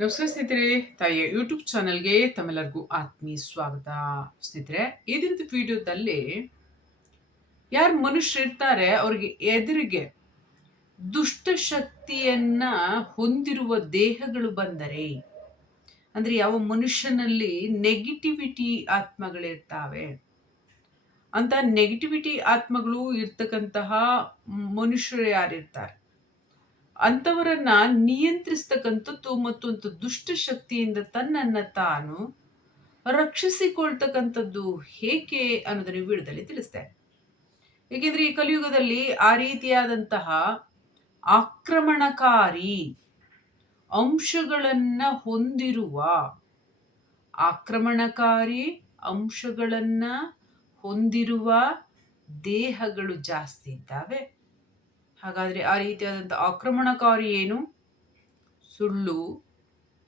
ನಮಸ್ಕಾರ ಸ್ನೇಹಿತರೆ, ತಾಯಿಯ ಯೂಟ್ಯೂಬ್ ಚಾನೆಲ್ಗೆ ತಮ್ಮೆಲ್ಲರಿಗೂ ಆತ್ಮೀಯ ಸ್ವಾಗತ. ಸ್ನೇಹಿತರೆ, ಈ ದಿನದ ವಿಡಿಯೋದಲ್ಲಿ ಯಾರು ಮನುಷ್ಯರಿರ್ತಾರೆ ಅವ್ರಿಗೆ ಎದುರಿಗೆ ದುಷ್ಟಶಕ್ತಿಯನ್ನ ಹೊಂದಿರುವ ದೇಹಗಳು ಬಂದರೆ, ಅಂದ್ರೆ ಯಾವ ಮನುಷ್ಯನಲ್ಲಿ ನೆಗೆಟಿವಿಟಿ ಆತ್ಮಗಳಿರ್ತಾವೆ, ಅಂತ ನೆಗೆಟಿವಿಟಿ ಆತ್ಮಗಳು ಇರ್ತಕ್ಕಂತಹ ಮನುಷ್ಯರು ಯಾರಿರ್ತಾರೆ? ಅಂಥವರನ್ನ ನಿಯಂತ್ರಿಸ್ತಕ್ಕಂಥದ್ದು ಮತ್ತು ಒಂದು ದುಷ್ಟಶಕ್ತಿಯಿಂದ ತನ್ನನ್ನ ತಾನು ರಕ್ಷಿಸಿಕೊಳ್ತಕ್ಕಂಥದ್ದು ಹೇಗೆ ಅನ್ನೋದನ್ನ ವಿಡಿಯೋದಲ್ಲಿ ತಿಳಿಸ್ತೆ ಏಕೆಂದ್ರೆ ಈ ಕಲಿಯುಗದಲ್ಲಿ ಆ ರೀತಿಯಾದಂತಹ ಆಕ್ರಮಣಕಾರಿ ಅಂಶಗಳನ್ನ ಹೊಂದಿರುವ ಆಕ್ರಮಣಕಾರಿ ಅಂಶಗಳನ್ನ ಹೊಂದಿರುವ ದೇಹಗಳು ಜಾಸ್ತಿ ಇದ್ದಾವೆ. ಹಾಗಾದರೆ ಆ ರೀತಿಯಾದಂಥ ಆಕ್ರಮಣಕಾರಿ ಏನು? ಸುಳ್ಳು,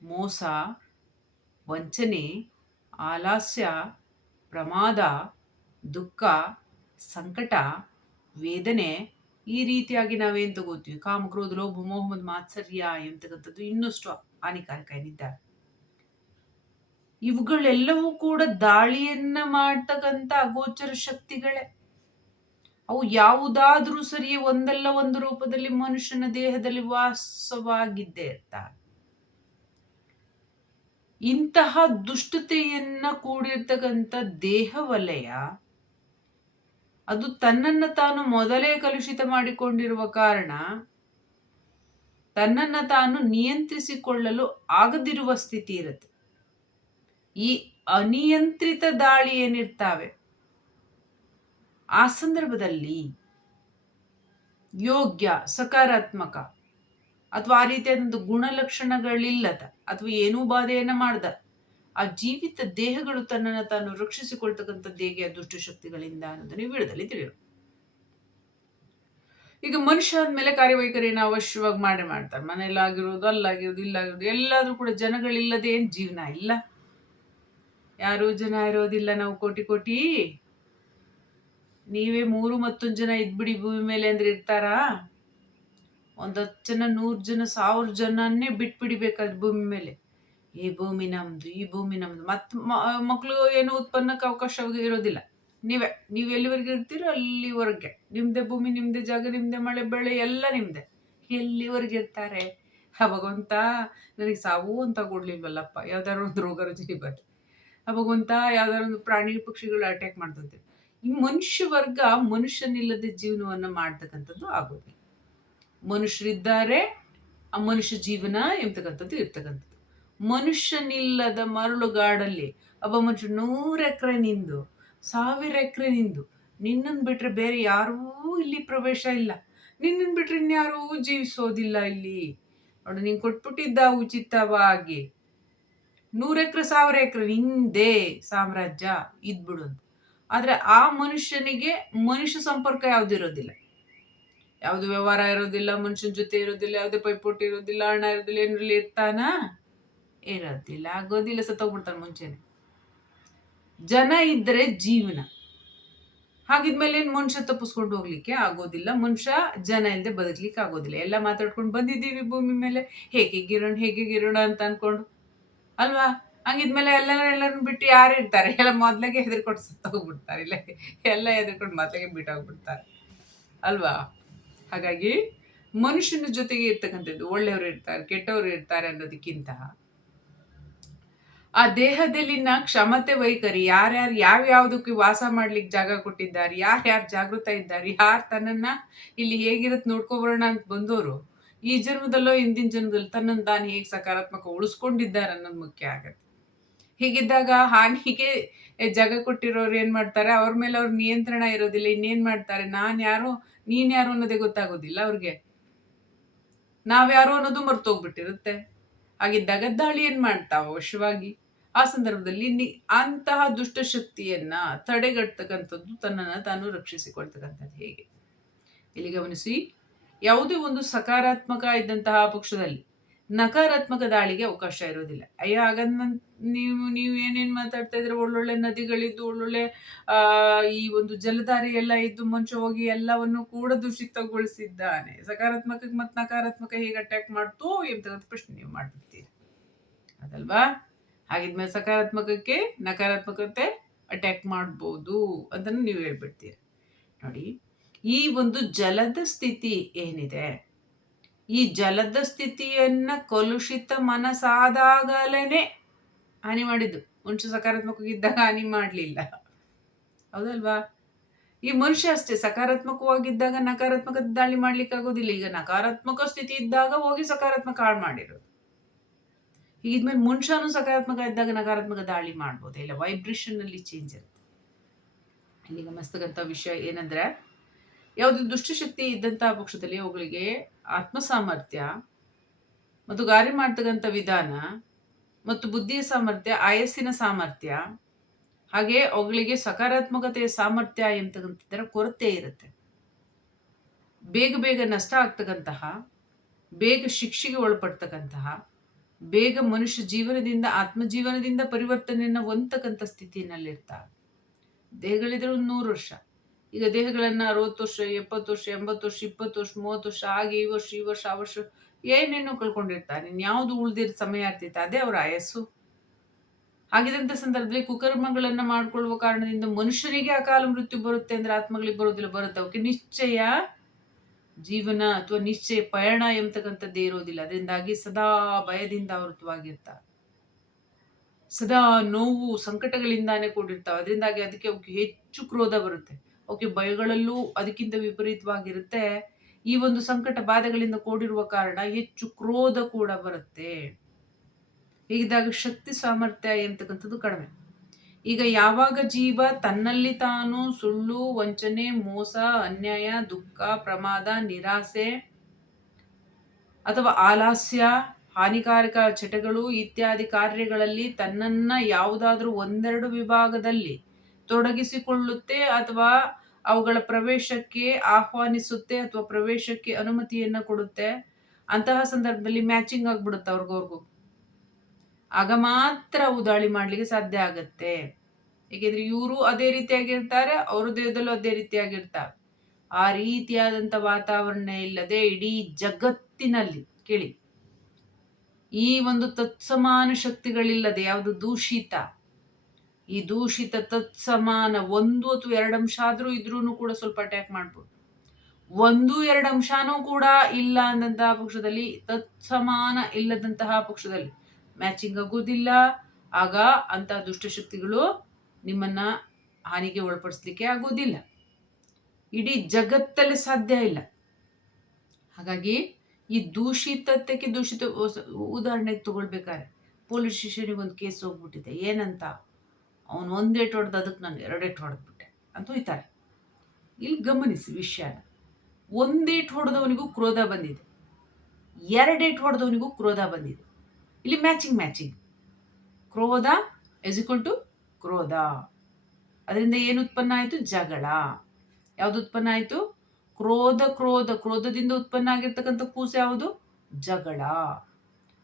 ಮೋಸ, ವಂಚನೆ, ಆಲಾಸ್ಯ, ಪ್ರಮಾದ, ದುಃಖ, ಸಂಕಟ, ವೇದನೆ ಈ ರೀತಿಯಾಗಿ ನಾವೇನು ತಗೋತೀವಿ? ಕಾಮಕ್ರೋಧ ಲೋಭ, ಮೊಹಮ್ಮದ್ ಮಾತ್ಸರ್ಯ ಎಂತಕ್ಕಂಥದ್ದು ಇನ್ನಷ್ಟು ಹಾನಿಕಾರಕ ಏನಿದ್ದಾರೆ? ಇವುಗಳೆಲ್ಲವೂ ಕೂಡ ದಾಳಿಯನ್ನ ಮಾಡ್ತಕ್ಕಂಥ ಅಗೋಚರ ಶಕ್ತಿಗಳೇ. ಅವು ಯಾವುದಾದ್ರೂ ಸರಿ ಒಂದಲ್ಲ ಒಂದು ರೂಪದಲ್ಲಿ ಮನುಷ್ಯನ ದೇಹದಲ್ಲಿ ವಾಸವಾಗಿದ್ದೇ ಇರ್ತಾರೆ. ಇಂತಹ ದುಷ್ಟತೆಯನ್ನ ಕೂಡಿರ್ತಕ್ಕಂಥ ದೇಹ ವಲಯ, ಅದು ತನ್ನನ್ನು ತಾನು ಮೊದಲೇ ಕಲುಷಿತ ಮಾಡಿಕೊಂಡಿರುವ ಕಾರಣ ತನ್ನನ್ನ ತಾನು ನಿಯಂತ್ರಿಸಿಕೊಳ್ಳಲು ಆಗದಿರುವ ಸ್ಥಿತಿ ಇರುತ್ತೆ. ಈ ಅನಿಯಂತ್ರಿತ ದಾಳಿ ಏನಿರ್ತಾವೆ? ಆ ಸಂದರ್ಭದಲ್ಲಿ ಯೋಗ್ಯ, ಸಕಾರಾತ್ಮಕ ಅಥವಾ ಆ ರೀತಿಯಾದಂಥ ಗುಣಲಕ್ಷಣಗಳಿಲ್ಲದ ಅಥವಾ ಏನೂ ಬಾಧೆಯನ್ನು ಮಾಡ್ದ, ಆ ಜೀವಿತ ದೇಹಗಳು ತನ್ನನ್ನು ತಾನು ರಕ್ಷಿಸಿಕೊಳ್ತಕ್ಕಂಥದ್ದು ಹೇಗೆ ದುಷ್ಟಶಕ್ತಿಗಳಿಂದ ನೀವು ವಿಡದಲ್ಲಿ ತಿಳಿಯೋಣ. ಈಗ ಮನುಷ್ಯ ಆದ್ಮೇಲೆ ಕಾರ್ಯವೈಖರಿಯನ್ನು ಅವಶ್ಯವಾಗಿ ಮಾಡೇ ಮಾಡ್ತಾರೆ. ಮನೆಯಲ್ಲಾಗಿರೋದು ಅಲ್ಲಾಗಿರೋದು, ಇಲ್ಲಾಗಿರೋದು, ಎಲ್ಲಾದ್ರೂ ಕೂಡ ಜನಗಳಿಲ್ಲದೆ ಏನ್ ಜೀವನ ಇಲ್ಲ. ಯಾರೂ ಜನ ಇರೋದಿಲ್ಲ, ನಾವು ಕೋಟಿ ಕೋಟಿ ನೀವೇ ಮೂರು ಮತ್ತೊಂದು ಜನ ಇದ್ಬಿಡಿ ಭೂಮಿ ಮೇಲೆ ಅಂದ್ರೆ ಇರ್ತಾರಾ ಒಂದ್ ಹತ್ತು ಜನ, ನೂರು ಜನ, ಸಾವಿರ ಜನನ್ನೇ ಬಿಟ್ಬಿಡಿಬೇಕಾದ್ ಭೂಮಿ ಮೇಲೆ. ಈ ಭೂಮಿ ನಮ್ದು, ಈ ಭೂಮಿ ನಮ್ದು. ಮತ್ ಮಕ್ಳು ಏನು ಉತ್ಪನ್ನಕ್ಕೆ ಅವಕಾಶ ಇರೋದಿಲ್ಲ. ನೀವೇ, ನೀವು ಎಲ್ಲಿವರೆಗೆ ಇರ್ತೀರೋ ಅಲ್ಲಿವರೆಗೆ. ನಿಮ್ದೇ ಭೂಮಿ, ನಿಮ್ದೇ ಜಾಗ, ನಿಮ್ದೇ ಮಳೆ, ಬೆಳೆ, ಎಲ್ಲ ನಿಮ್ದೆ. ಎಲ್ಲಿವರೆಗೆ ಇರ್ತಾರೆ? ಭಗವಂತ ನನಗೆ ಸಾವು ಅಂತ ಕೊಡ್ಲಿಲ್ವಲ್ಲಪ್ಪ. ಯಾವ್ದಾರ ಒಂದು ರೋಗ ರುಚಿ ಬರ್ರಿ ಭಗವಂತ ಯಾವ್ದಾರ ಒಂದು ಪ್ರಾಣಿ ಪಕ್ಷಿಗಳು ಅಟ್ಯಾಕ್ ಮಾಡ್ತಂತೆ. ಈ ಮನುಷ್ಯ ವರ್ಗ ಮನುಷ್ಯನಿಲ್ಲದೆ ಜೀವನವನ್ನ ಮಾಡ್ತಕ್ಕಂಥದ್ದು ಆಗೋದಿಲ್ಲ ಮನುಷ್ಯರಿದ್ದಾರೆ, ಆ ಮನುಷ್ಯ ಜೀವನ ಎಂಬತಕ್ಕಂಥದ್ದು ಇರ್ತಕ್ಕಂಥದ್ದು. ಮನುಷ್ಯನಿಲ್ಲದ ಮರಳುಗಾಡಲ್ಲಿ ಒಬ್ಬ ಮನುಷ್ಯ ನೂರು ಎಕರೆ ನಿಂದು, ಸಾವಿರ ಎಕರೆ ನಿಂದು, ನಿನ್ನನ್ನು ಬಿಟ್ರೆ ಬೇರೆ ಯಾರೂ ಇಲ್ಲಿ ಪ್ರವೇಶ ಇಲ್ಲ. ನಿನ್ನನ್ನು ಬಿಟ್ರೆ ಇನ್ಯಾರೂ ಜೀವಿಸೋದಿಲ್ಲ ಇಲ್ಲಿ. ನೋಡಿ, ನೀನು ಕೊಟ್ಬಿಟ್ಟಿದ್ದ ಉಚಿತವಾಗಿ ನೂರ ಎಕರೆ, ಸಾವಿರ ಎಕರೆ ನಿಂದೇ ಸಾಮ್ರಾಜ್ಯ ಇದ್ಬಿಡು ಅಂತ. ಆದರೆ ಆ ಮನುಷ್ಯನಿಗೆ ಮನುಷ್ಯ ಸಂಪರ್ಕ ಯಾವುದು ಇರೋದಿಲ್ಲ. ಯಾವುದು ವ್ಯವಹಾರ ಇರೋದಿಲ್ಲ, ಮನುಷ್ಯನ ಜೊತೆ ಇರೋದಿಲ್ಲ, ಯಾವುದೇ ಪೈಪೋಟಿ ಇರೋದಿಲ್ಲ, ಹಣ ಇರೋದಿಲ್ಲ ಏನರಲ್ಲಿ ಇರ್ತಾನ? ಇರೋದಿಲ್ಲ, ಆಗೋದಿಲ್ಲ, ಸತ್ತೋಗ್ಬಿಡ್ತಾನೆ ಮುಂಚೆನೆ. ಜನ ಇದ್ದರೆ ಜೀವನ. ಹಾಗಿದ್ಮೇಲೆ ಏನು ಮನುಷ್ಯ ತಪ್ಪಿಸ್ಕೊಂಡು ಹೋಗ್ಲಿಕ್ಕೆ ಆಗೋದಿಲ್ಲ, ಮನುಷ್ಯ ಜನ ಇಲ್ಲದೆ ಬದುಕ್ಲಿಕ್ಕೆ ಆಗೋದಿಲ್ಲ. ಎಲ್ಲ ಮಾತಾಡ್ಕೊಂಡು ಬಂದಿದ್ದೀವಿ ಭೂಮಿ ಮೇಲೆ, ಹೇಗೆ ಗಿರೋಣ ಹೇಗೆ ಗಿರೋಣ ಅಂತ ಅನ್ಕೊಂಡು. ಅಲ್ವಾ? ಹಂಗಿದ್ಮೇಲೆ ಎಲ್ಲ ಎಲ್ಲರನ್ನು ಬಿಟ್ಟು ಯಾರು ಇರ್ತಾರೆ? ಎಲ್ಲ ಮೊದ್ಲಾಗೆ ಹೆದರ್ಕೊಂಡು ಸತ್ತೋಗ್ಬಿಡ್ತಾರೆ ಇಲ್ಲ, ಎಲ್ಲ ಹೆದರ್ಕೊಂಡು ಮೊದ್ಲಾಗೆ ಬಿಟ್ಟೋಗ್ಬಿಡ್ತಾರೆ ಅಲ್ವಾ? ಹಾಗಾಗಿ ಮನುಷ್ಯನ ಜೊತೆಗೆ ಇರ್ತಕ್ಕಂಥದ್ದು ಒಳ್ಳೆಯವರು ಇರ್ತಾರೆ, ಕೆಟ್ಟವರು ಇರ್ತಾರೆ ಅನ್ನೋದಕ್ಕಿಂತ ಆ ದೇಹದಲ್ಲಿನ ಕ್ಷಮತೆ ವೈಖರಿ, ಯಾರ್ಯಾರು ಯಾವ ಯಾವುದಕ್ಕೆ ವಾಸ ಮಾಡ್ಲಿಕ್ಕೆ ಜಾಗ ಕೊಟ್ಟಿದ್ದಾರೆ, ಯಾರ್ಯಾರು ಜಾಗೃತ ಇದ್ದಾರೆ, ಯಾರು ತನ್ನನ್ನ ಇಲ್ಲಿ ಹೇಗಿರುತ್ತೆ ನೋಡ್ಕೊಬರೋಣ ಅಂತ ಬಂದವರು ಈ ಜನ್ಮದಲ್ಲೋ ಹಿಂದಿನ ಜನ್ಮದಲ್ಲಿ ತನ್ನನ್ನು ತಾನು ಹೇಗೆ ಸಕಾರಾತ್ಮಕ ಉಳಿಸ್ಕೊಂಡಿದ್ದಾರೆ ಅನ್ನೋದು ಮುಖ್ಯ ಆಗತ್ತೆ. ಹೀಗಿದ್ದಾಗ ಹಾನಿಗೆ ಜಾಗ ಕೊಟ್ಟಿರೋರು ಏನು ಮಾಡ್ತಾರೆ? ಅವ್ರ ಮೇಲೆ ಅವ್ರ ನಿಯಂತ್ರಣ ಇರೋದಿಲ್ಲ, ಇನ್ನೇನು ಮಾಡ್ತಾರೆ? ನಾನು ಯಾರು, ನೀನು ಯಾರು ಅನ್ನೋದೇ ಗೊತ್ತಾಗೋದಿಲ್ಲ ಅವ್ರಿಗೆ. ನಾವ್ಯಾರು ಅನ್ನೋದು ಮರ್ತೋಗ್ಬಿಟ್ಟಿರುತ್ತೆ ಹಾಗಿದ್ದಾಗ ದಾಳಿ ಏನು ಮಾಡ್ತಾವ ಅವಶ್ಯವಾಗಿ ಆ ಸಂದರ್ಭದಲ್ಲಿ ನಿ, ಅಂತಹ ದುಷ್ಟಶಕ್ತಿಯನ್ನ ತಡೆಗಟ್ಟತಕ್ಕಂಥದ್ದು ತನ್ನನ್ನು ತಾನು ರಕ್ಷಿಸಿಕೊಳ್ತಕ್ಕಂಥದ್ದು ಹೇಗೆ? ಇಲ್ಲಿ ಗಮನಿಸಿ, ಯಾವುದೇ ಒಂದು ಸಕಾರಾತ್ಮಕ ಇದ್ದಂತಹ ಪಕ್ಷದಲ್ಲಿ ನಕಾರಾತ್ಮಕ ದಾಳಿಗೆ ಅವಕಾಶ ಇರೋದಿಲ್ಲ. ಅಯ್ಯ, ಹಾಗಂದ ನೀವು ನೀವು ಏನೇನು ಮಾತಾಡ್ತಾ ಇದ್ರೆ? ಒಳ್ಳೊಳ್ಳೆ ನದಿಗಳಿದ್ದು, ಒಳ್ಳೊಳ್ಳೆ ಈ ಒಂದು ಜಲಧಾರಿ ಎಲ್ಲ ಇದ್ದು ಮುಂಚೆ ಹೋಗಿ ಎಲ್ಲವನ್ನು ಕೂಡ ದೂಷಿತಗೊಳಿಸಿದ್ದಾನೆ. ಸಕಾರಾತ್ಮಕ ಮತ್ತು ನಕಾರಾತ್ಮಕ ಹೇಗೆ ಅಟ್ಯಾಕ್ ಮಾಡ್ತು ಎಂತ ಪ್ರಶ್ನೆ ನೀವು ಮಾಡ್ಬಿಡ್ತೀರಿ. ಅದಲ್ವಾ? ಹಾಗಿದ್ಮೇಲೆ ಸಕಾರಾತ್ಮಕಕ್ಕೆ ನಕಾರಾತ್ಮಕತೆ ಅಟ್ಯಾಕ್ ಮಾಡ್ಬೋದು ಅದನ್ನು ನೀವು ಹೇಳ್ಬಿಡ್ತೀರಿ. ನೋಡಿ, ಈ ಒಂದು ಜಲದ ಸ್ಥಿತಿ ಏನಿದೆ? ಈ ಜಲದ ಸ್ಥಿತಿಯನ್ನ ಕಲುಷಿತ ಮನಸ್ಸಾದಾಗಲೇ ಹಾನಿ ಮಾಡಿದ್ದು. ಮನುಷ್ಯ ಸಕಾರಾತ್ಮಕವಾಗಿದ್ದಾಗ ಹಾನಿ ಮಾಡಲಿಲ್ಲ. ಹೌದಲ್ವಾ? ಈ ಮನುಷ್ಯ ಅಷ್ಟೇ ಸಕಾರಾತ್ಮಕವಾಗಿದ್ದಾಗ ನಕಾರಾತ್ಮಕ ದಾಳಿ ಮಾಡ್ಲಿಕ್ಕೆ ಆಗೋದಿಲ್ಲ ಈಗ ನಕಾರಾತ್ಮಕ ಸ್ಥಿತಿ ಇದ್ದಾಗ ಹೋಗಿ ಸಕಾರಾತ್ಮಕ ಹಾಳು ಮಾಡಿರೋದು. ಇದ್ಮೇಲೆ ಮನುಷ್ಯನು ಸಕಾರಾತ್ಮಕ ಇದ್ದಾಗ ನಕಾರಾತ್ಮಕ ದಾಳಿ ಮಾಡ್ಬೋದು? ಇಲ್ಲ ವೈಬ್ರೇಷನ್ ಅಲ್ಲಿ ಚೇಂಜ್ ಇರುತ್ತೆ. ಇಲ್ಲಿ ಗಮನಿಸ್ತಕ್ಕಂಥ ವಿಷಯ ಏನಂದ್ರೆ ಯಾವುದು ದುಷ್ಟಶಕ್ತಿ ಇದ್ದಂಥ ಪಕ್ಷದಲ್ಲಿ ಅವುಗಳಿಗೆ ಆತ್ಮ ಸಾಮರ್ಥ್ಯ ಮತ್ತು ಗಾರಿ ಮಾಡ್ತಕ್ಕಂಥ ವಿಧಾನ ಮತ್ತು ಬುದ್ಧಿಯ ಸಾಮರ್ಥ್ಯ, ಆಯಸ್ಸಿನ ಸಾಮರ್ಥ್ಯ, ಹಾಗೆ ಅವುಗಳಿಗೆ ಸಕಾರಾತ್ಮಕತೆಯ ಸಾಮರ್ಥ್ಯ ಎಂತಕ್ಕಂಥದ್ದರ ಕೊರತೆ ಇರುತ್ತೆ. ಬೇಗ ಬೇಗ ನಷ್ಟ ಆಗ್ತಕ್ಕಂತಹ, ಬೇಗ ಶಿಕ್ಷೆಗೆ ಒಳಪಡ್ತಕ್ಕಂತಹ, ಬೇಗ ಮನುಷ್ಯ ಜೀವನದಿಂದ, ಆತ್ಮಜೀವನದಿಂದ ಪರಿವರ್ತನೆಯನ್ನು ಹೊಂದತಕ್ಕಂಥ ಸ್ಥಿತಿನಲ್ಲಿರ್ತಾರೆ ದೇಹಗಳಿದ್ರೆ ಒಂದು ನೂರು ವರ್ಷ. ಈಗ ದೇಹಗಳನ್ನ ಅರವತ್ತು ವರ್ಷ, ಎಪ್ಪತ್ತು ವರ್ಷ, ಎಂಬತ್ತು ವರ್ಷ, ಇಪ್ಪತ್ತು ವರ್ಷ, ಮೂವತ್ತು ವರ್ಷ, ಹಾಗೆ ಈ ವರ್ಷ ಈ ವರ್ಷ, ಆ ವರ್ಷ ಏನೇನೋ ಕಳ್ಕೊಂಡಿರ್ತಾರೆ ಯಾವುದು ಉಳಿದಿರೋ ಸಮಯ ಆಗ್ತೈತೆ ಅದೇ ಅವರ ಆಯಸ್ಸು. ಆಗಿದಂಥ ಸಂದರ್ಭದಲ್ಲಿ ಕುಕರ್ಮಗಳನ್ನ ಮಾಡ್ಕೊಳ್ಳುವ ಕಾರಣದಿಂದ ಮನುಷ್ಯರಿಗೆ ಅಕಾಲ ಮೃತ್ಯು ಬರುತ್ತೆ ಅಂದ್ರೆ ಆತ್ಮಗಳಿಗೆ ಬರೋದಿಲ್ಲ, ಬರುತ್ತೆ. ಅವಕ್ಕೆ ನಿಶ್ಚಯ ಜೀವನ ಅಥವಾ ನಿಶ್ಚಯ ಪಯಣ ಎಂಬತಕ್ಕಂಥದ್ದೇ ಇರೋದಿಲ್ಲ. ಅದರಿಂದಾಗಿ ಸದಾ ಭಯದಿಂದ ಆವೃತವಾಗಿರ್ತಾರೆ ಸದಾ ನೋವು, ಸಂಕಟಗಳಿಂದಾನೇ ಕೂಡಿರ್ತಾವೆ ಅದರಿಂದಾಗಿ ಅದಕ್ಕೆ ಅವಕ್ಕೆ ಹೆಚ್ಚು ಕ್ರೋಧ ಬರುತ್ತೆ. ಅವಕ್ಕೆ ಭಯಗಳಲ್ಲೂ ಅದಕ್ಕಿಂತ ವಿಪರೀತವಾಗಿರುತ್ತೆ. ಈ ಒಂದು ಸಂಕಟ ಬಾಧೆಗಳಿಂದ ಕೂಡಿರುವ ಕಾರಣ ಹೆಚ್ಚು ಕ್ರೋಧ ಕೂಡ ಬರುತ್ತೆ. ಹೀಗಿದ್ದಾಗ ಶಕ್ತಿ, ಸಾಮರ್ಥ್ಯ ಎಂತಕ್ಕಂಥದ್ದು ಕಡಿಮೆ. ಈಗ ಯಾವಾಗ ಜೀವ ತನ್ನಲ್ಲಿ ತಾನು ಸುಳ್ಳು, ವಂಚನೆ, ಮೋಸ, ಅನ್ಯಾಯ, ದುಃಖ, ಪ್ರಮಾದ, ನಿರಾಸೆ ಅಥವಾ ಆಲಾಸ್ಯ, ಹಾನಿಕಾರಕ ಚಟಗಳು ಇತ್ಯಾದಿ ಕಾರ್ಯಗಳಲ್ಲಿ ತನ್ನನ್ನ ಯಾವುದಾದ್ರೂ ಒಂದೆರಡು ವಿಭಾಗದಲ್ಲಿ ತೊಡಗಿಸಿಕೊಳ್ಳುತ್ತೆ ಅಥವಾ ಅವುಗಳ ಪ್ರವೇಶಕ್ಕೆ ಆಹ್ವಾನಿಸುತ್ತೆ ಅಥವಾ ಪ್ರವೇಶಕ್ಕೆ ಅನುಮತಿಯನ್ನ ಕೊಡುತ್ತೆ. ಅಂತಹ ಸಂದರ್ಭದಲ್ಲಿ ಮ್ಯಾಚಿಂಗ್ ಆಗ್ಬಿಡುತ್ತೆ ಅವ್ರಿಗವ್ರಿಗೂ ಆಗ ಮಾತ್ರ ಅವು ದಾಳಿ ಮಾಡ್ಲಿಕ್ಕೆ ಸಾಧ್ಯ ಆಗತ್ತೆ. ಏಕೆಂದ್ರೆ ಇವರು ಅದೇ ರೀತಿಯಾಗಿರ್ತಾರೆ, ಅವ್ರ ದೇಹದಲ್ಲೂ ಅದೇ ರೀತಿಯಾಗಿರ್ತಾರೆ. ಆ ರೀತಿಯಾದಂಥ ವಾತಾವರಣ ಇಲ್ಲದೆ ಇಡೀ ಜಗತ್ತಿನಲ್ಲಿ ಕೇಳಿ. ಈ ಒಂದು ತತ್ಸಮಾನ ಶಕ್ತಿಗಳಿಲ್ಲದೆ, ಯಾವುದು ದೂಷಿತ ಈ ದೂಷಿತ ತತ್ಸಮಾನ ಒಂದು ಅಥವಾ ಎರಡು ಅಂಶ ಆದರೂ ಇದ್ರೂ ಕೂಡ ಸ್ವಲ್ಪ ಅಟ್ಯಾಕ್ ಮಾಡ್ಬೋದು. ಒಂದು, ಎರಡು ಅಂಶನೂ ಕೂಡ ಇಲ್ಲ ಅಂದಂತಹ ಪಕ್ಷದಲ್ಲಿ, ತತ್ಸಮಾನ ಇಲ್ಲದಂತಹ ಪಕ್ಷದಲ್ಲಿ ಮ್ಯಾಚಿಂಗ್ ಆಗೋದಿಲ್ಲ ಆಗ ಅಂತಹ ದುಷ್ಟಶಕ್ತಿಗಳು ನಿಮ್ಮನ್ನ ಹಾನಿಗೆ ಒಳಪಡಿಸ್ಲಿಕ್ಕೆ ಆಗೋದಿಲ್ಲ ಇಡೀ ಜಗತ್ತಲ್ಲಿ ಸಾಧ್ಯ ಇಲ್ಲ. ಹಾಗಾಗಿ ಈ ದೂಷಿತತ್ವಕ್ಕೆ ದೂಷಿತ, ಉದಾಹರಣೆಗೆ ತಗೊಳ್ಬೇಕಾದ್ರೆ, ಪೊಲೀಸ್ ಸ್ಟೇಷನಿಗೆ ಒಂದು ಕೇಸ್ ಹೋಗ್ಬಿಟ್ಟಿದೆ. ಏನಂತ? ಅವನು ಒಂದೇಟ್ ಹೊಡೆದು ಅದಕ್ಕೆ ನಾನು ಎರಡೇಟ್ ಹೊಡೆದ್ಬಿಟ್ಟೆ. ಅಂತ ಹೋಯ್ತಾರೆ. ಇಲ್ಲಿ ಗಮನಿಸಿ ವಿಷಯನ. ಒಂದೇಟ್ ಹೊಡೆದವನಿಗೂ ಕ್ರೋಧ ಬಂದಿದೆ. ಎರಡೇಟ್ ಹೊಡೆದವನಿಗೂ ಕ್ರೋಧ ಬಂದಿದೆ. ಇಲ್ಲಿ ಮ್ಯಾಚಿಂಗ್ ಮ್ಯಾಚಿಂಗ್. ಕ್ರೋಧ ಎಸ್ ಟು ಕ್ರೋಧ. ಅದರಿಂದ ಏನು ಉತ್ಪನ್ನ ಆಯಿತು? ಜಗಳ. ಯಾವುದು ಉತ್ಪನ್ನ ಆಯಿತು? ಕ್ರೋಧ ಕ್ರೋಧ. ಕ್ರೋಧದಿಂದ ಉತ್ಪನ್ನ ಆಗಿರ್ತಕ್ಕಂಥ ಕೂಸು ಯಾವುದು? ಜಗಳ.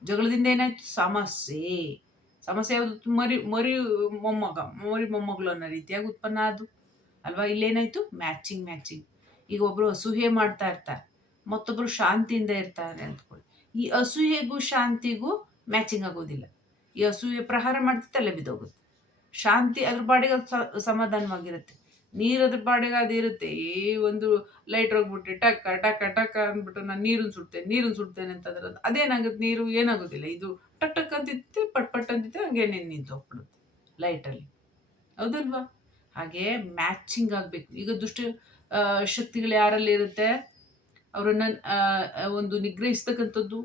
ಜಗಳದಿಂದ ಏನಾಯ್ತು? ಸಮಸ್ಯೆ. ಸಮಸ್ಯೆ ಯಾವುದು ಮರಿ ಮರಿ ಮೊಮ್ಮಗ, ಮರಿ ಮೊಮ್ಮಗಳು ಅನ್ನೋ ರೀತಿಯಾಗಿ ಉತ್ಪನ್ನ ಅದು. ಅಲ್ವಾ? ಇಲ್ಲೇನಾಯ್ತು? Matching matching. ಈಗ ಒಬ್ಬರು ಅಸೂಹೆ ಮಾಡ್ತಾ ಇರ್ತಾರೆ. ಮತ್ತೊಬ್ಬರು ಶಾಂತಿಯಿಂದ ಇರ್ತಾರೆ ಅಂದ್ಕೊಳ್ಳಿ. ಈ ಅಸೂಹೆಗೂ ಶಾಂತಿಗೂ ಮ್ಯಾಚಿಂಗ್ ಆಗೋದಿಲ್ಲ. ಈ ಅಸೂಹೆ ಪ್ರಹಾರ ಮಾಡ್ತಿ ತಲೆ ಬಿದ್ದೋಗುತ್ತೆ. ಶಾಂತಿ ಅದ್ರ ಬಾಡಿಗೆ ಸಮಾಧಾನವಾಗಿರುತ್ತೆ. ನೀರು ಅದ್ರ ಬಾಡಿಗೆ ಅದು ಇರುತ್ತೆ. ಏ, ಒಂದು ಲೈಟ್ ಹೋಗ್ಬಿಟ್ಟು ಟಕ್ಕ ಟಕ್ಕ ಟಕ್ಕ ಅಂದ್ಬಿಟ್ಟು ನಾನು ನೀರನ್ನು ಸುಡ್ತೇನೆ ನೀರನ್ನು ಸುಡ್ತೇನೆ ಅಂತಂದ್ರೆ ಅದೇನಾಗುತ್ತೆ? ನೀರು ಏನಾಗೋದಿಲ್ಲ. ಇದು ಟಕ್ ಟಕ್ ಪಟ್ ಪಟ್ ಅಂತಿತ್ತೆ ಹಂಗೆ ನಿಂತು ಹೋಗ್ಬಿಡುತ್ತೆ ಲೈಟಲ್ಲಿ. ಹೌದಲ್ವಾ? ಹಾಗೆ ಮ್ಯಾಚಿಂಗ್ ಆಗಬೇಕು. ಈಗ ದುಷ್ಟ ಶಕ್ತಿಗಳು ಯಾರಲ್ಲಿ ಇರುತ್ತೆ? ಅವರನ್ನು ಒಂದು ನಿಗ್ರಹಿಸ್ತಕ್ಕಂಥದ್ದು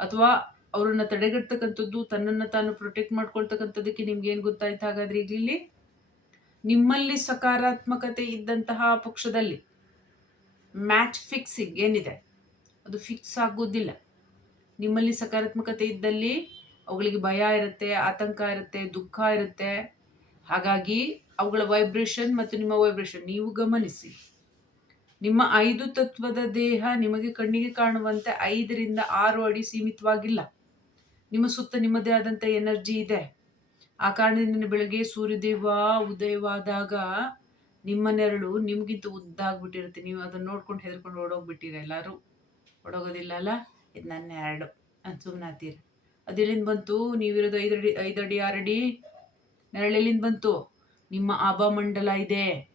ಅಥವಾ ಅವರನ್ನು ತಡೆಗಟ್ಟತಕ್ಕಂಥದ್ದು ತನ್ನನ್ನು ತಾನು ಪ್ರೊಟೆಕ್ಟ್ ಮಾಡ್ಕೊಳ್ತಕ್ಕಂಥದ್ದಕ್ಕೆ ನಿಮ್ಗೆ ಏನು ಗೊತ್ತಾಯ್ತು ಹಾಗಾದ್ರೆ ಈಗ ಇಲ್ಲಿ? ನಿಮ್ಮಲ್ಲಿ ಸಕಾರಾತ್ಮಕತೆ ಇದ್ದಂತಹ ಪಕ್ಷದಲ್ಲಿ ಮ್ಯಾಚ್ ಫಿಕ್ಸಿಂಗ್ ಏನಿದೆ? ಅದು ಫಿಕ್ಸ್ ಆಗೋದಿಲ್ಲ. ನಿಮ್ಮಲ್ಲಿ ಸಕಾರಾತ್ಮಕತೆ ಇದ್ದಲ್ಲಿ ಅವುಗಳಿಗೆ ಭಯ ಇರುತ್ತೆ, ಆತಂಕ ಇರುತ್ತೆ, ದುಃಖ ಇರುತ್ತೆ. ಹಾಗಾಗಿ ಅವುಗಳ ವೈಬ್ರೇಷನ್ ಮತ್ತು ನಿಮ್ಮ ವೈಬ್ರೇಷನ್ ನೀವು ಗಮನಿಸಿ. ನಿಮ್ಮ ಐದು ತತ್ವದ ದೇಹ ನಿಮಗೆ ಕಣ್ಣಿಗೆ ಕಾಣುವಂತೆ ಐದರಿಂದ ಆರು ಅಡಿ ಸೀಮಿತವಾಗಿಲ್ಲ. ನಿಮ್ಮ ಸುತ್ತ ನಿಮ್ಮದೇ ಆದಂಥ ಎನರ್ಜಿ ಇದೆ. ಆ ಕಾರಣದಿಂದ ಬೆಳಗ್ಗೆ ಸೂರ್ಯದೇವ ಉದಯವಾದಾಗ ನಿಮ್ಮ ನೆರಳು ನಿಮ್ಗಿಂತ ಉದ್ದಾಗ್ಬಿಟ್ಟಿರುತ್ತೆ. ನೀವು ಅದನ್ನ ನೋಡ್ಕೊಂಡು ಹೆದರ್ಕೊಂಡು ಓಡೋಗ್ಬಿಟ್ಟಿರ ಎಲ್ಲರೂ? ಓಡೋಗೋದಿಲ್ಲ ಅಲ್ಲ? ಇದು ನನ್ನ ಎರಡು ಅಂತ ಸುಮ್ಮನಾತೀರ ಅದೆಲ್ಲಿಂದ ಬಂತು ನೀವಿರೋದು ಐದಡಿ ಐದಡಿ ಆರಡಿ ನೆರಳೆಲ್ಲಿಂದ ಬಂತು. ನಿಮ್ಮ ಆಭಾಮಂಡಲ ಇದೆ.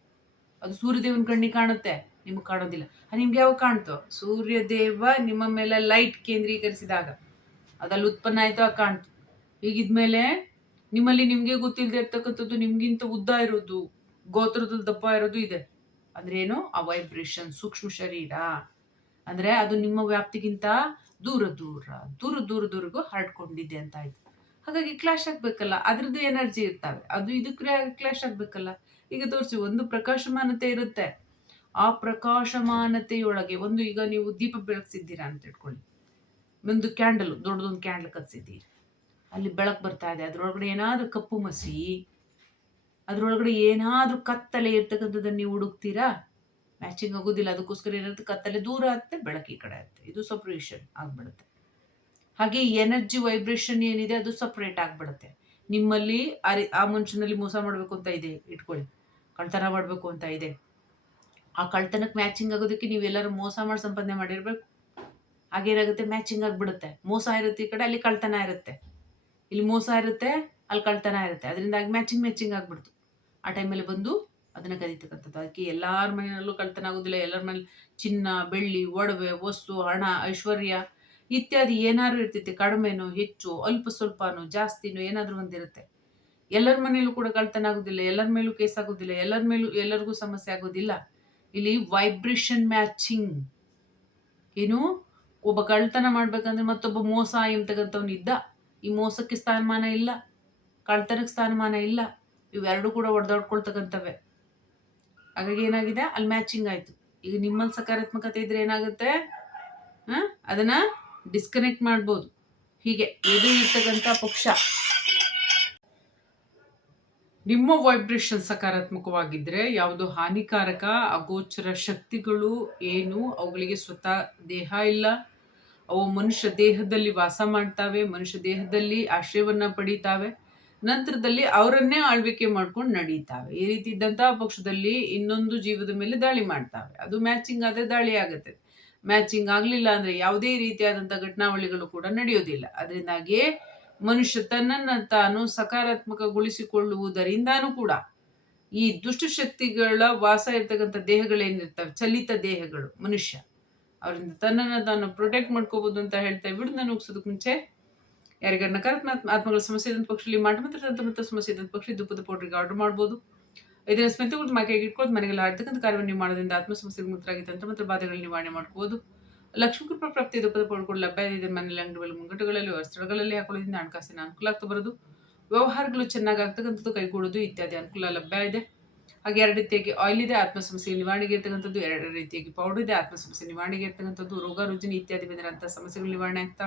ಅದು ಸೂರ್ಯದೇವನ ಕಣ್ಣಿಗೆ ಕಾಣುತ್ತೆ. ನಿಮಗೆ ಕಾಣೋದಿಲ್ಲ. ನಿಮ್ಗೆ ಯಾವಾಗ ಕಾಣ್ತು? ಸೂರ್ಯದೇವ ನಿಮ್ಮ ಮೇಲೆ ಲೈಟ್ ಕೇಂದ್ರೀಕರಿಸಿದಾಗ. ಅದಲ್ಲಿ ಉತ್ಪನ್ನ ಆಯ್ತು, ಆಗ ಕಾಣ್ತು. ಈಗಿದ್ಮೇಲೆ ನಿಮ್ಮಲ್ಲಿ ನಿಮಗೆ ಗೊತ್ತಿಲ್ಲದೆ ಇರ್ತಕ್ಕಂಥದ್ದು, ನಿಮ್ಗಿಂತ ಉದ್ದ ಇರೋದು ಗೋತ್ರದಲ್ಲಿ ದಪ್ಪ ಇರೋದು ಇದೆ. ಅಂದ್ರೆ ಏನು ಆ ವೈಬ್ರೇಷನ್ ಸೂಕ್ಷ್ಮ ಶರೀರ. ಅಂದ್ರೆ ಅದು ನಿಮ್ಮ ವ್ಯಾಪ್ತಿಗಿಂತ ದೂರ ದೂರ ದೂರ ದೂರ ದೂರಗೂ ಹರಡ್ಕೊಂಡಿದೆ ಅಂತ ಆಯ್ತು. ಹಾಗಾಗಿ ಕ್ಲಾಶ್ ಆಗಬೇಕಲ್ಲ, ಅದ್ರದ್ದು ಎನರ್ಜಿ ಇರ್ತವೆ. ಅದು ಇದಕ್ಕೆ ಕ್ಲಾಶ್ ಆಗಬೇಕಲ್ಲ. ಈಗ ತೋರಿಸಿ, ಒಂದು ಪ್ರಕಾಶಮಾನತೆ ಇರುತ್ತೆ. ಆ ಪ್ರಕಾಶಮಾನತೆಯೊಳಗೆ ಒಂದು ಈಗ ನೀವು ದೀಪ ಬೆಳಗ್ಸಿದ್ದೀರಾ ಅಂತ ಇಟ್ಕೊಳ್ಳಿ. ಒಂದು ಕ್ಯಾಂಡಲ್ ದೊಡ್ಡದೊಂದು ಕ್ಯಾಂಡಲ್ ಕತ್ಸಿದ್ದೀರಿ ಅಲ್ಲಿ ಬೆಳಕು ಬರ್ತಾ ಇದೆ, ಅದರೊಳಗಡೆ ಏನಾದರೂ ಕಪ್ಪು ಮಸಿ, ಅದರೊಳಗಡೆ ಏನಾದರೂ ಕತ್ತಲೆ ಇರ್ತಕ್ಕಂಥದ್ದನ್ನು ನೀವು ಹುಡುಕ್ತೀರಾ? ಮ್ಯಾಚಿಂಗ್ ಆಗೋದಿಲ್ಲ, ಅದಕ್ಕೋಸ್ಕರ ಏನಾಗುತ್ತೆ ಕತ್ತಲೆ ದೂರ ಆಗುತ್ತೆ ಬೆಳಕು ಕಡೆ ಆಗುತ್ತೆ. ಇದು ಸಪ್ರೇಷನ್ ಆಗ್ಬಿಡುತ್ತೆ. ಹಾಗೆ ಎನರ್ಜಿ ವೈಬ್ರೇಷನ್ ಏನಿದೆ, ಅದು ಸಪ್ರೇಟ್ ಆಗ್ಬಿಡುತ್ತೆ. ನಿಮ್ಮಲ್ಲಿ ಅರಿ, ಆ ಮನುಷ್ಯನಲ್ಲಿ ಮೋಸ ಮಾಡಬೇಕು ಅಂತ ಇದೆ, ಇಟ್ಕೊಳ್ಳಿ. ಕಳ್ತನ ಮಾಡಬೇಕು ಅಂತ ಇದೆ. ಆ ಕಳ್ತನಕ್ಕೆ ಮ್ಯಾಚಿಂಗ್ ಆಗೋದಕ್ಕೆ ನೀವೆಲ್ಲರೂ ಮೋಸ ಮಾಡಿ ಸಂಪಾದನೆ ಮಾಡಿರ್ಬೇಕು. ಹಾಗೇನಾಗುತ್ತೆ ಮ್ಯಾಚಿಂಗ್ ಆಗಿಬಿಡುತ್ತೆ. ಮೋಸ ಇರುತ್ತೆ ಈ ಕಡೆ, ಅಲ್ಲಿ ಕಳ್ತನ ಇರುತ್ತೆ. ಇಲ್ಲಿ ಮೋಸ ಇರುತ್ತೆ, ಅಲ್ಲಿ ಕಳ್ತನ ಇರುತ್ತೆ. ಅದರಿಂದಾಗಿ ಮ್ಯಾಚಿಂಗ್ ಮ್ಯಾಚಿಂಗ್ ಆಗ್ಬಿಡ್ತು. ಆ ಟೈಮಲ್ಲಿ ಬಂದು ಅದನ್ನು ಕದೀತಕ್ಕಂಥದ್ದು ಅದಕ್ಕೆ ಎಲ್ಲರ ಮನೆಯಲ್ಲೂ ಕಳ್ತನ ಆಗೋದಿಲ್ಲ ಎಲ್ಲರ ಮನೇಲಿ ಚಿನ್ನ, ಬೆಳ್ಳಿ, ಒಡವೆ, ವಸ್ತು, ಹಣ, ಐಶ್ವರ್ಯ ಇತ್ಯಾದಿ ಏನಾದ್ರು ಇರ್ತೈತಿ. ಕಡಿಮೆನೋ, ಹೆಚ್ಚು, ಅಲ್ಪ ಸ್ವಲ್ಪನೋ, ಜಾಸ್ತಿನೋ ಏನಾದರೂ ಒಂದಿರುತ್ತೆ. ಎಲ್ಲರ ಮನೆಯಲ್ಲೂ ಕೂಡ ಕಳ್ತನ ಆಗೋದಿಲ್ಲ ಎಲ್ಲರ ಮೇಲೂ ಕೇಸ್ ಆಗೋದಿಲ್ಲ ಎಲ್ಲರ ಮೇಲೂ ಎಲ್ಲರಿಗೂ ಸಮಸ್ಯೆ ಆಗೋದಿಲ್ಲ. ಇಲ್ಲಿ ವೈಬ್ರೇಷನ್ ಮ್ಯಾಚಿಂಗ್ ಏನು? ಒಬ್ಬ ಕಳ್ತನ ಮಾಡ್ಬೇಕಂದ್ರೆ ಮತ್ತೊಬ್ಬ ಮೋಸ ಎಂಬತಕ್ಕಂಥವ್ನು ಇದ್ದ. ಈ ಮೋಸಕ್ಕೆ ಸ್ಥಾನಮಾನ ಇಲ್ಲ, ಕಳ್ತನಕ್ಕೆ ಸ್ಥಾನಮಾನ ಇಲ್ಲ. ಇವೆರಡೂ ಕೂಡ ಒಡೆದಾಡ್ಕೊಳ್ತಕ್ಕಂಥವೆ. ಹಾಗಾಗಿ ಏನಾಗಿದೆ? ಅಲ್ಲಿ ಮ್ಯಾಚಿಂಗ್ ಆಯಿತು. ಈಗ ನಿಮ್ಮಲ್ಲಿ ಸಕಾರಾತ್ಮಕತೆ ಇದ್ರೆ ಏನಾಗುತ್ತೆ? ಹಾಂ? ಅದನ್ನ ಡಿಸ್ಕನೆಕ್ಟ್ ಮಾಡ್ಬೋದು. ಹೀಗೆ, ಎದು ಇರ್ತಕ್ಕಂಥ ಪಕ್ಷ. ನಿಮ್ಮ ವೈಬ್ರೇಷನ್ ಸಕಾರಾತ್ಮಕವಾಗಿದ್ದರೆ ಯಾವುದು ಹಾನಿಕಾರಕ, ಅಗೋಚರ ಶಕ್ತಿಗಳು ಏನು? ಅವುಗಳಿಗೆ ಸ್ವತಃ ದೇಹ ಇಲ್ಲ. ಅವು ಮನುಷ್ಯ ದೇಹದಲ್ಲಿ ವಾಸ ಮಾಡ್ತಾವೆ, ಮನುಷ್ಯ ದೇಹದಲ್ಲಿ ಆಶ್ರಯವನ್ನ ಪಡೀತಾವೆ. ನಂತರದಲ್ಲಿ ಅವರನ್ನೇ ಆಳ್ವಿಕೆ ಮಾಡ್ಕೊಂಡು ನಡೀತಾವೆ. ಈ ರೀತಿ ಇದ್ದಂತಹ ಪಕ್ಷದಲ್ಲಿ ಇನ್ನೊಂದು ಜೀವದ ಮೇಲೆ ದಾಳಿ ಮಾಡ್ತಾವೆ. ಅದು ಮ್ಯಾಚಿಂಗ್ ಆದರೆ ದಾಳಿ ಆಗುತ್ತೆ. ಮ್ಯಾಚಿಂಗ್ ಆಗಲಿಲ್ಲ ಅಂದರೆ ಯಾವುದೇ ರೀತಿಯಾದಂಥ ಘಟನಾವಳಿಗಳು ಕೂಡ ನಡೆಯೋದಿಲ್ಲ. ಅದರಿಂದಾಗಿಯೇ ಮನುಷ್ಯ ತನ್ನನ್ನು ತಾನು ಸಕಾರಾತ್ಮಕಗೊಳಿಸಿಕೊಳ್ಳುವುದರಿಂದಾನೂ ಕೂಡ ಈ ದುಷ್ಟಶಕ್ತಿಗಳ ವಾಸ ಇರ್ತಕ್ಕಂಥ ದೇಹಗಳೇನಿರ್ತವೆ, ಚಲಿತ ದೇಹಗಳು ಮನುಷ್ಯ. ಅವರಿಂದ ತನ್ನನ್ನು ತಾನು ಪ್ರೊಟೆಕ್ಟ್ ಮಾಡ್ಕೋಬಹುದು ಅಂತ ಹೇಳ್ತಾ ಬಿಡು ನಾನು ಹೋಗ್ಸೋದಕ್ಕೆ ಮುಂಚೆ ಯಾರಿಗಾರ ಆತ್ಮಗಳ ಸಮಸ್ಯೆ ಇದ್ದಂಥ ಪಕ್ಷದಲ್ಲಿ ಮಾಡಿ ಮಾತ್ರ ತಂತ್ರ ಸಮಸ್ಯೆ ಇದ್ದಂಥ ಪಕ್ಷ ದುಪ್ಪದ ಪೌಡ್ರಿಗೆ ಆರ್ಡರ್ ಮಾಡ್ಬೋದು. ಇದನ್ನ ಸ್ಮಿತ ಕೊಟ್ಟು ಮೈಕೈಗೆ ಇಟ್ಕೊಂಡು ಮನೆಗೆಲ್ಲ ಆಡ್ತಕ್ಕಂಥ ಕಾರ್ಯವನ್ನು ನೀವು ಮಾಡೋದ್ರಿಂದ ಆತ್ಮ ಸಮಸ್ಯೆಗೆ ಮುಕ್ತರಾಗಿ ತಂತ್ರ ಮತ್ತು ಬಾಧೆಗಳನ್ನ ನಿವಾರಣೆ ಮಾಡ್ಬೋದು. ಲಕ್ಷ್ಮೀ ಕೃಪಾ ಪ್ರಾಪ್ತಿ ದುಪ್ಪದ ಕೂಡ ಲಭ್ಯ ಇದೆ. ಮನೆಯಲ್ಲಿ ಅಂಗಡಿಗಳು ಮುಂಗಟ್ಟುಗಳಲ್ಲಿ ಸ್ಥಳಗಳಲ್ಲಿ ಹಾಕೊಳ್ಳೋದ್ರಿಂದ ಹಣಕಾಸಿನ ಅನುಕೂಲ ಆಗ್ತಾ ಬರೋದು. ವ್ಯವಹಾರಗಳು ಚೆನ್ನಾಗಿ ಆಗ್ತಕ್ಕಂಥದ್ದು, ಕೈಗೂಡೋದು ಇತ್ಯಾದಿ ಅನುಕೂಲ ಲಭ್ಯ ಇದೆ. ಹಾಗೆ ಎರಡು ರೀತಿಯಾಗಿ ಆಯಿಲ್ ಇದೆ ಆತ್ಮ ಸಮಸ್ಯೆ ನಿವಾರಣೆಗೆ ಇರ್ತಕ್ಕಂಥದ್ದು. ಎರಡು ರೀತಿಯಾಗಿ ಪೌಡರ್ ಇದೆ ಆತ್ಮ ಸಮಸ್ಯೆ ನಿವಾರಣೆಗೆ ಇರ್ತಕ್ಕಂಥದ್ದು. ರೋಗ, ರುಜಿನ ಇತ್ಯಾದಿ ಬಂದಿರೋಂಥ ಸಮಸ್ಯೆಗಳು ನಿವಾರಣೆ ಆಗ್ತಾ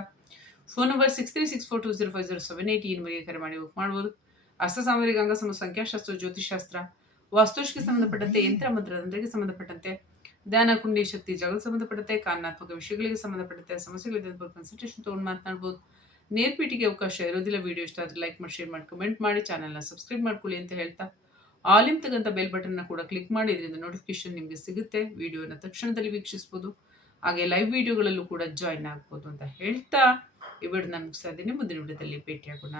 phone number six three six four two zero five zero seven eight ಈ ನಂಬರ್ಗೆ ಕರೆ ಮಾಡಿ ಬುಕ್ ಮಾಡ್ಬೋದು ಹಸ್ತ ಸಾಮಗ್ರಿಕ ಅಂಗಸಮ ಸಂಖ್ಯಾಶಾಸ್ತ್ರ ಜ್ಯೋತಿಷಾಸ್ತ್ರ ವಾಸ್ತುಶಿಗೆ ಸಂಬಂಧಪಟ್ಟಂತೆ ಯಂತ್ರ ಮಂತ್ರತಂತ್ರಕ್ಕೆ ಸಂಬಂಧಪಟ್ಟಂತೆ ಧ್ಯಾನ, ಕುಂಡಿ, ಶಕ್ತಿ, ಜಗಳ ಸಂಬಂಧಪಟ್ಟಂತೆ ಕಾರಣಾತ್ಮಕ ವಿಷಯಗಳಿಗೆ ಸಂಬಂಧಪಟ್ಟಂತೆ ಸಮಸ್ಯೆಗಳಿದೆ ಕನ್ಸಲ್ಟೇಷನ್ ತೊಗೊಂಡು ಮಾತನಾಡ್ಬೋದು. ನೇರ್ಪೀಟಿಗೆ ಅವಕಾಶ ಇರೋದಿಲ್ಲ. ವಿಡಿಯೋ ಇಷ್ಟ ಆದರೆ ಲೈಕ್ ಮಾಡಿ ಶೇರ್ ಮಾಡಿ ಕಮೆಂಟ್ ಮಾಡಿ ಚಾನಲ್ನ ಸಬ್ಸ್ಕ್ರೈಬ್ ಮಾಡ್ಕೊಳ್ಳಿ ಅಂತ ಹೇಳ್ತಾ. ಆಲಿಮ್ ತಗಂತ ಬೆಲ್ ಬಟನ್ನ ಕೂಡ ಕ್ಲಿಕ್ ಮಾಡಿ, ಇದರಿಂದ ನೋಟಿಫಿಕೇಶನ್ ನಿಮಗೆ ಸಿಗುತ್ತೆ. ವಿಡಿಯೋನ ತಕ್ಷಣದಲ್ಲಿ ವೀಕ್ಷಿಸ್ಬೋದು. ಹಾಗೆ ಲೈವ್ ವಿಡಿಯೋಗಳಲ್ಲೂ ಕೂಡ ಜಾಯಿನ್ ಆಗ್ಬೋದು ಅಂತ ಹೇಳ್ತಾ. ಈ ವಿಡಿಯೋನ ಮುಗಿಸ್ತಾ ಇದ್ದೀನಿ. ಮುಂದಿನ ವಿಡಿಯೋದಲ್ಲಿ ಭೇಟಿಯಾಗೋಣ.